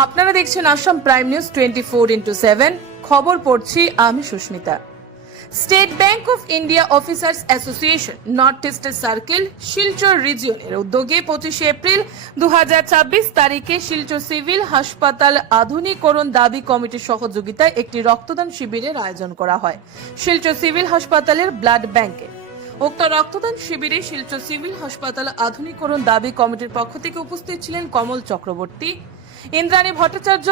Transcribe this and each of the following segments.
আপনারা দেখছেন Assam prime news 24x7 খবর পড়ছি আমি Susmita. State bank of India officers association north east circle Silchar রিজিয়নের উদ্যোগে 25 এপ্রিল 2026 তারিখে শিলচর সিভিল হাসপাতাল আধুনিকরণ দাবি কমিটির সহযোগিতায় একটি রক্তদান শিবিরের আয়োজন করা হয় শিলচর সিভিল হাসপাতালের ব্লাড ব্যাংকে। উক্ত রক্তদান শিবিরে শিলচর সিভিল হাসপাতাল আধুনিকরণ দাবি কমিটির পক্ষ থেকে উপস্থিত ছিলেন কমল চক্রবর্তী, ইন্দ্রাণী ভট্টাচার্য,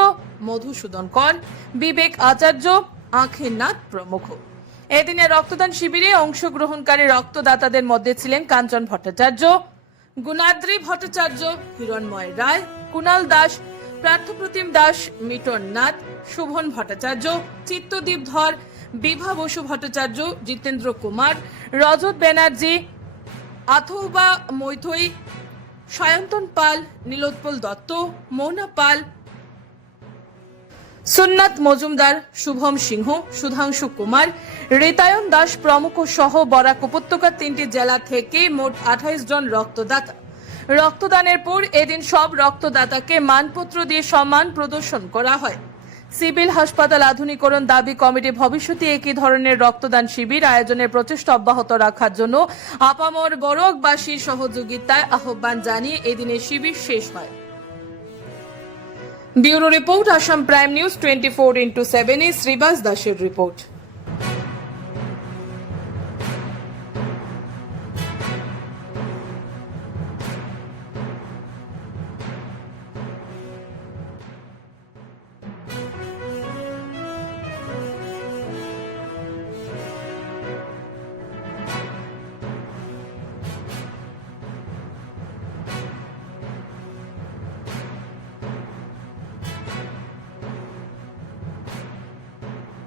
মধুসূদন কর, বিবেক আচার্য, আঁখের নাথ প্রমুখ। এদিনে রক্তদান শিবিরে অংশগ্রহণকারী রক্তদাতাদের মধ্যে ছিলেন কাঞ্চন ভট্টাচার্য, গুণাদ্রি ভট্টাচার্য, হিরণময় রায়, কুণাল দাস, পার্থপ্রতিম দাস, মিটন নাথ, শুভন ভট্টাচার্য, চিত্তদীপ ধর, বিভা বসু ভট্টাচার্য, জিতেন্দ্র কুমার, রজত ব্যানার্জি, আথৌবা মৈথই, সায়ন্তন পাল, নীলোৎপল দত্ত, মৌনা পাল, সুন্নাত মজুমদার, শুভম সিংহ, সুধাংশু কুমার, রিতায়ন দাস প্রমুখ সহ বরাক উপত্যকার 3টি জেলা থেকে মোট 28 জন রক্তদাতা। রক্তদানের পর এদিন সব রক্তদাতাকে মানপত্র দিয়ে সম্মান প্রদর্শন করা হয়। সিভিল হাসপাতাল আধুনিকরণ দাবি কমিটি ভবিষ্যতে একই ধরনের রক্তদান শিবির আয়োজনের প্রচেষ্টা অব্যাহত রাখার জন্য আপামর বরকবাসীর সহযোগিতায় আহ্বান জানিয়ে এদিনের শিবির শেষ হয়। Bureau report, Assam prime news 24x7 Shribas দাসের রিপোর্ট।